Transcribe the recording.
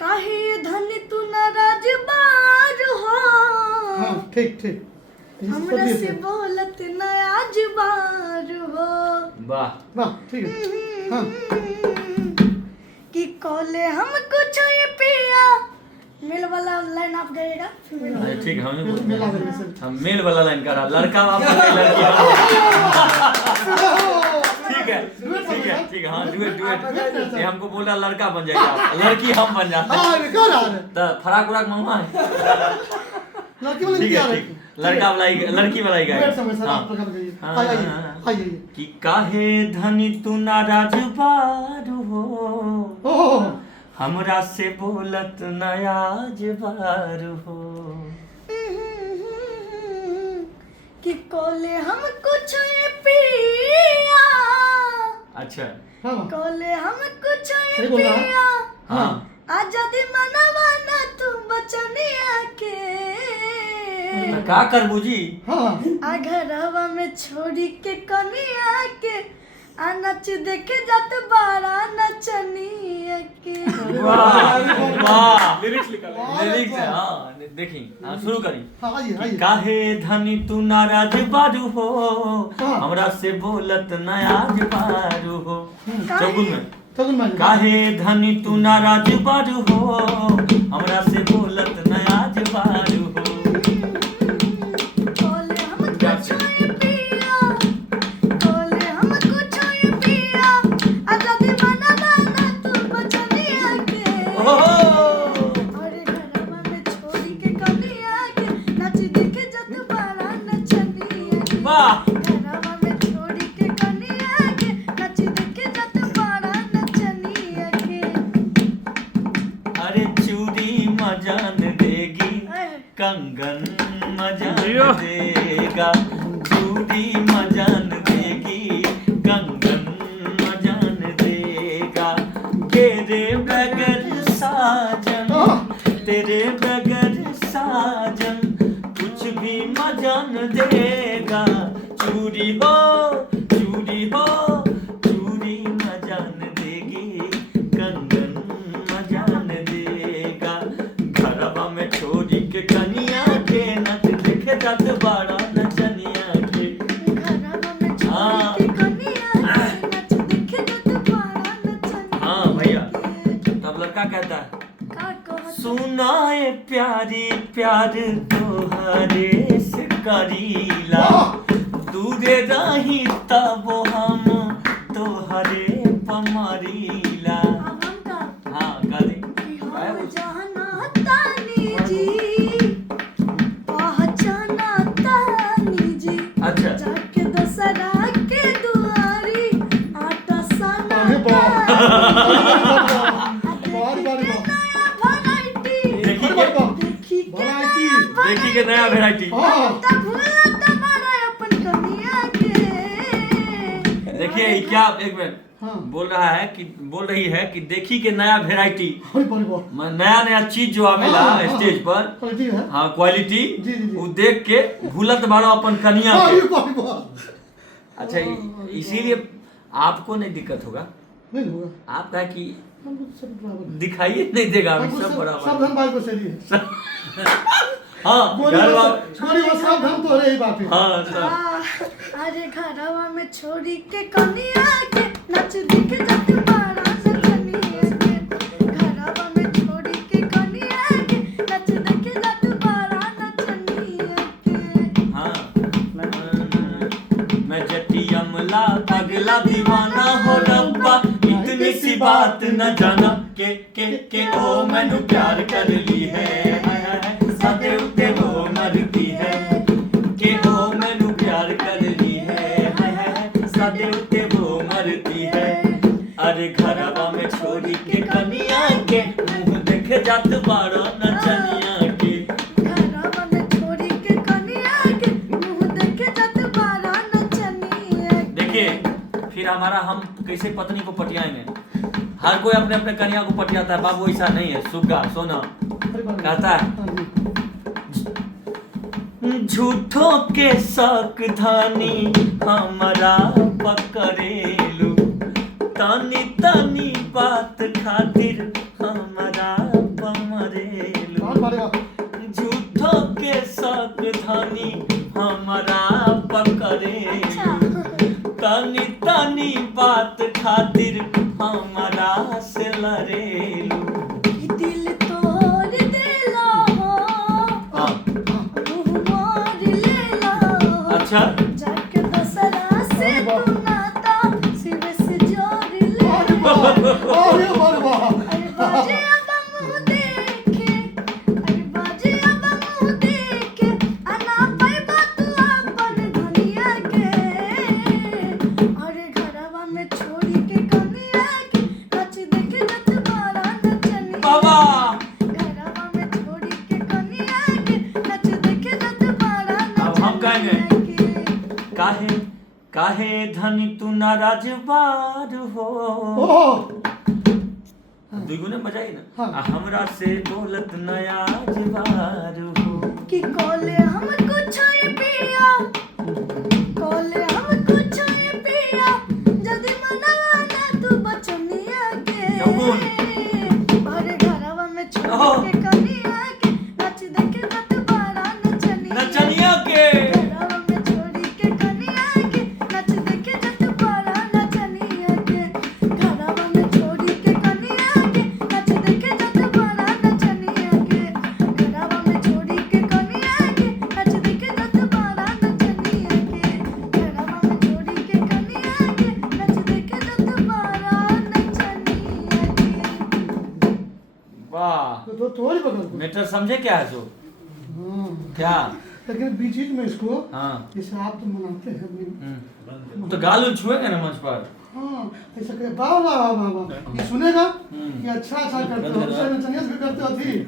काहे धनी तू नाराज बार हो। हाँ ठीक ठीक हमरा से बोलत न आज बार हो। वाह वाह ठीक है। हाँ कि कॉले हम कुछ ये पिया मेल वाला लाइन आप गाइएगा। अरे ठीक है हमें मेला वाले से हम मेल वाला लाइन करा लड़का आप लड़की ठीक है ठीक है ठीक है हाँ डुएट डुएट ये हमको बोला लड़का बन जाएगा लड़की हम बन जाते हैं हाँ क्या रहा है तो फराक उराक मंगवा लड़की वाले ठीक क्या है ठीक लड़का वाला लड़की वाला ही वेट समय सर गाएगा आप लगा दीजिए हाँ, आइए हाँ, आइए कि काहे धनी तू नाराज बारू हो ओह हमरा से बोलत नयाज बारू हो कि कॉले हम कुछ ये पिया अच्छा हाँ कॉले हम कुछ ये सही बोल रहा है। पिया हाँ आजादी मनवा ना तू बचनिया के तो का करबू जी हाँ आ घरवा में छोड़ी के कनिया के आ नच देखे जात बारा नचनिया के। वाह वाह लिरिक्स निकाले लिरिक्स है हाँ देखी हाँ शुरू करी हाँ आइए आइए काहे धनी तू नाराज बारू हो हाँ। हमरा से बोलत नयाज बारू हो चौगुन में चल मैं काहे धनी तू नाराज बारू हो हमरा से बोलत नयाज बारू हो कॉले हम कुछ ये पिया कॉले हम कुछ ये पिया आजादी मनवा ना तू बचनिया के। ओहो और घरवा में छोड़ी के कनिया के नच देखे जात बारा नचनिया के। वाह घरवा में छोड़ी के कनिया के नच देखे जात बारा नचनिया के। अरे चूड़ी मजान देगी कंगन मजान देगा चूड़ी मजान देगी कंगन मजान देगा तेरे बगैर साजन तेरे बगैर साजन कुछ भी मजान देगा चूड़ी हो चूड़ी हो चूड़ी मजान देगी कंगन मजान देगा घरवा में छोड़ी के कनिया के नच देखे जात बाड़ा नचनिया के घरवा में छोड़ी के कनिया के नच देखे जात बारा नचनिया हाँ भैया के। तब लड़का कहता है का कहत सुनाए प्यारी प्यार तोहरे से करीला दूरे रही तब हम तोहरे पमरीला अब हम का हाँ गाली कि हम जाना तानी जी पहचाना तानी जी अच्छा जाके दसरा के दुआरी आटा साना अरे वाह तानी बहुत देखी बार के देखी नया के वैरायटी वैरायटी देखी के नया वेराइटी हाँ तब भूला तबारा अपन कनिया के। देखिए ये क्या एक मिनट हाँ बोल रहा है कि बोल रही है कि देखी के नया वेराइटी अरे बारे वाह नया नया चीज जो आवेला हाँ, स्टेज पर क्वालिटी है हाँ क्वालिटी जी, जी, जी। वो देख के भूलत बाड़ो अपन कनिया हाँ के ये बारे वाह अच्छा इसीलिए आपको नहीं दिक्कत होगा नहीं होगा आप कहा कि हम लोग सब बराबर दिखाई नहीं देगा अभी हमको सब सब बराबर धन भाई को सही है हाँ गोली घर वो वाले- गोली वो सब धन तो रही बात है हाँ सब अरे घरवा में छोड़ी के कनिया के नच दिखे जात बारा नचनिया के। घरवा में छोड़ी के कनिया के नच दिखे जात बारा नचनिया के। हाँ मैं जटिया मला पगला दीवाना हो रब्बा इतनी सी बात न जाना के ओ मैंने प्यार कर ली है हाय हाय साथे उते वो मरती है के ओ मैंने प्यार कर ली है हाय हाय साथे उते वो मरती है अरे घरवा में छोड़ी के कनिया के मुंह देखे जात बाड़ा नचनिया के घरवा में छोड़ी के कनिया के मुंह देखे जात बारा नचनिया के। देखिए फिर हमारा हम कैसे पत्नी को पटियाएंगे हर कोई अपने अपने कन्या को पटियाता है बाबू ऐसा नहीं है सुग्गा सोना अरे बारे कहता है हाँ जी झूठों के शक धानी हमारा पकड़ेलू तानी तानी बात खातिर हमारा काहे काहे धनी तू नाराज बार हो दुगुने बजाई ना हाँ। हमरा से बोलत नया जवार हो कि कोले हम कुछ ये पिया कोले हम कुछ ये पिया जदी मनवा ना तू बचनिया के जबून। भरे घरवा में छोड़ के कनिया के नच देखे मत बड़ा नचनिया के घरवा में छोड़ी के कनिया के नच देखे जत बड़ा नचनिया के घरवा में छोड़ी के कनिया के नच देखे जत बड़ा नचनिया के घरवा में छोड़ी के कनिया के नच देखे जत बड़ा नचनिया के घरवा में छोड़ी के कनिया के नच देखे जत बड़ा नचनिया के वाह तो थोड़ी बदल दो। मैटर समझे क्या है जो हाँ। क्या लेकिन बीच बीच में इसको हाँ जैसे आप तो मनाते हैं अपनी तो गाल उल छुएंगे ना मंच पर हाँ ऐसा करे वाह वाह वाह वाह वाह ये सुनेगा हम्म। कि अच्छा अच्छा करते हो उससे नचनियत भी करते हो थी